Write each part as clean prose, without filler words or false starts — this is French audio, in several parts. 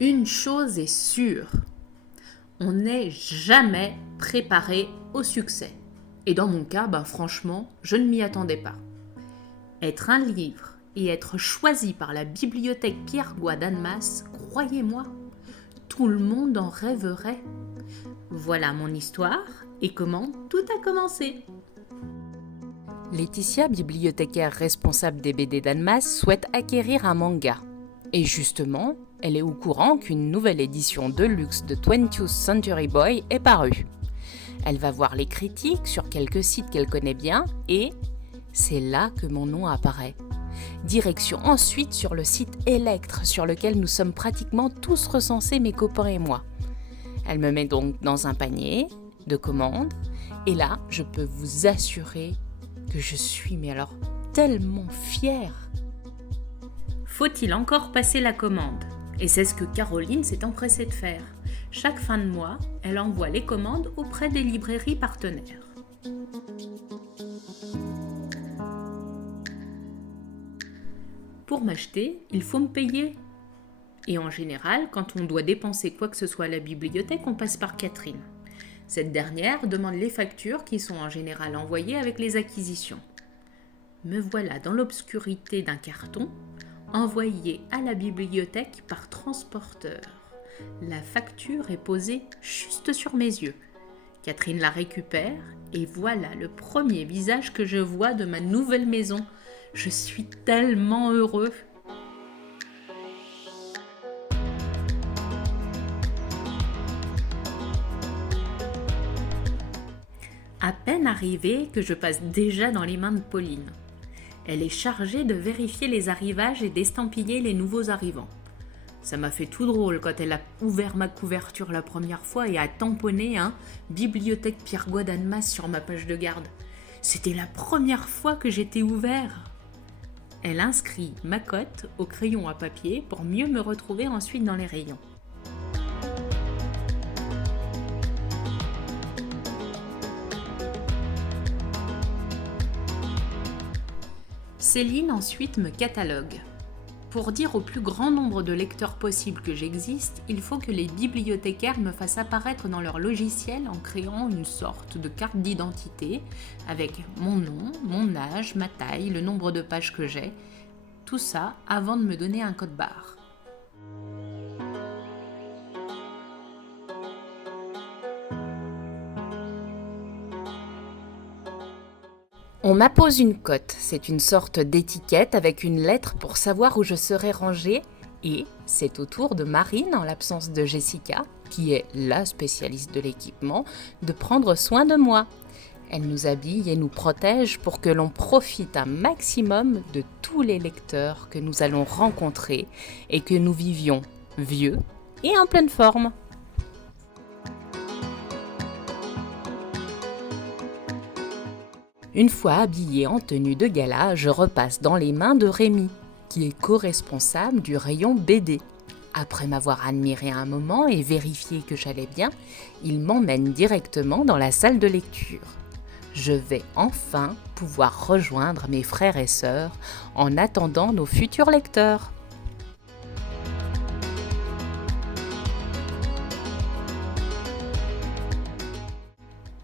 Une chose est sûre, on n'est jamais préparé au succès. Et dans mon cas, franchement, je ne m'y attendais pas. Être un livre et être choisi par la bibliothèque Pierre-Gouy d'Annemasse, croyez-moi, tout le monde en rêverait. Voilà mon histoire et comment tout a commencé. Laetitia, bibliothécaire responsable des BD d'Annemasse, souhaite acquérir un manga. Et justement, elle est au courant qu'une nouvelle édition de luxe de 20th Century Boy est parue. Elle va voir les critiques sur quelques sites qu'elle connaît bien et c'est là que mon nom apparaît. Direction ensuite sur le site Electre sur lequel nous sommes pratiquement tous recensés, mes copains et moi. Elle me met donc dans un panier de commandes et là, je peux vous assurer que je suis tellement fière. Faut-il encore passer la commande? Et c'est ce que Caroline s'est empressée de faire. Chaque fin de mois, elle envoie les commandes auprès des librairies partenaires. Pour m'acheter, il faut me payer. Et en général, quand on doit dépenser quoi que ce soit à la bibliothèque, on passe par Catherine. Cette dernière demande les factures qui sont en général envoyées avec les acquisitions. Me voilà dans l'obscurité d'un carton, envoyé à la bibliothèque par transporteur. La facture est posée juste sur mes yeux. Catherine la récupère et voilà le premier visage que je vois de ma nouvelle maison. Je suis tellement heureux. À peine arrivée que je passe déjà dans les mains de Pauline. Elle est chargée de vérifier les arrivages et d'estampiller les nouveaux arrivants. Ça m'a fait tout drôle quand elle a ouvert ma couverture la première fois et a tamponné Bibliothèque Pierre-Gouy d'Annemasse sur ma page de garde. C'était la première fois que j'étais ouvert. Elle inscrit ma cote au crayon à papier pour mieux me retrouver ensuite dans les rayons. Céline ensuite me catalogue. Pour dire au plus grand nombre de lecteurs possible que j'existe, il faut que les bibliothécaires me fassent apparaître dans leur logiciel en créant une sorte de carte d'identité avec mon nom, mon âge, ma taille, le nombre de pages que j'ai, tout ça avant de me donner un code barre. On m'appose une cote, c'est une sorte d'étiquette avec une lettre pour savoir où je serai rangée et c'est au tour de Marine, en l'absence de Jessica, qui est la spécialiste de l'équipement, de prendre soin de moi. Elle nous habille et nous protège pour que l'on profite un maximum de tous les lecteurs que nous allons rencontrer et que nous vivions vieux et en pleine forme. Une fois habillée en tenue de gala, je repasse dans les mains de Rémi, qui est co-responsable du rayon BD. Après m'avoir admiré un moment et vérifié que j'allais bien, il m'emmène directement dans la salle de lecture. Je vais enfin pouvoir rejoindre mes frères et sœurs en attendant nos futurs lecteurs.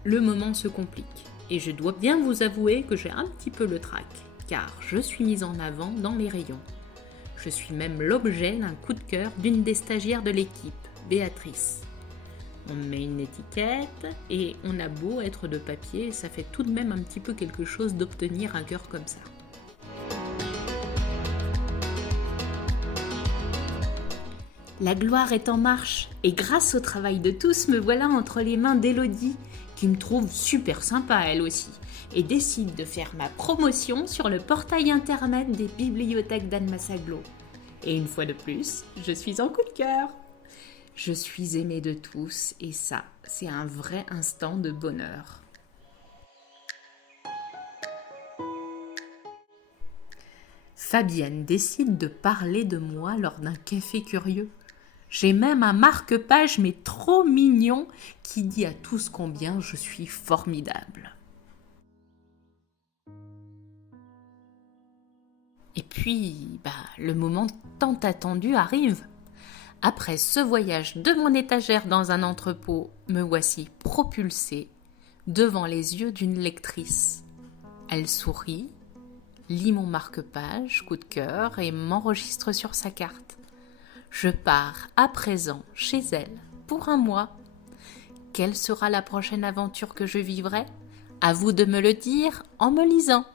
Le moment se complique. Et je dois bien vous avouer que j'ai un petit peu le trac, car je suis mise en avant dans les rayons. Je suis même l'objet d'un coup de cœur d'une des stagiaires de l'équipe, Béatrice. On met une étiquette et on a beau être de papier, ça fait tout de même un petit peu quelque chose d'obtenir un cœur comme ça. La gloire est en marche et grâce au travail de tous, me voilà entre les mains d'Élodie, qui me trouve super sympa elle aussi, et décide de faire ma promotion sur le portail internet des bibliothèques d'Annemasse Agglo. Et une fois de plus, je suis en coup de cœur. Je suis aimée de tous et ça, c'est un vrai instant de bonheur. Fabienne décide de parler de moi lors d'un café curieux. J'ai même un marque-page, mais trop mignon, qui dit à tous combien je suis formidable. Et puis, le moment tant attendu arrive. Après ce voyage de mon étagère dans un entrepôt, me voici propulsée devant les yeux d'une lectrice. Elle sourit, lit mon marque-page, coup de cœur et m'enregistre sur sa carte. Je pars à présent chez elle pour un mois. Quelle sera la prochaine aventure que je vivrai ? À vous de me le dire en me lisant.